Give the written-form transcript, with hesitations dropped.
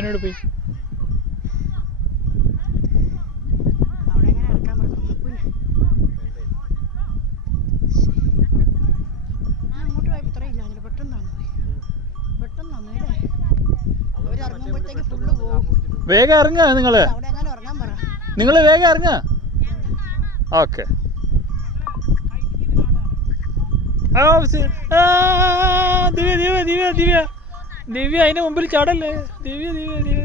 അവനോട് പോയി വേഗം ഇറങ്ങുക നിങ്ങൾ വേഗം ഇറങ്ങുക. ഓക്കെ ദിവ്യ ദിവ്യ ദിവ്യ ദിവ്യ ദിവ്യ അതിന്റെ മുമ്പിൽ ചാടല്ലേ. ദിവ്യ ദിവ്യ ദിവ്യ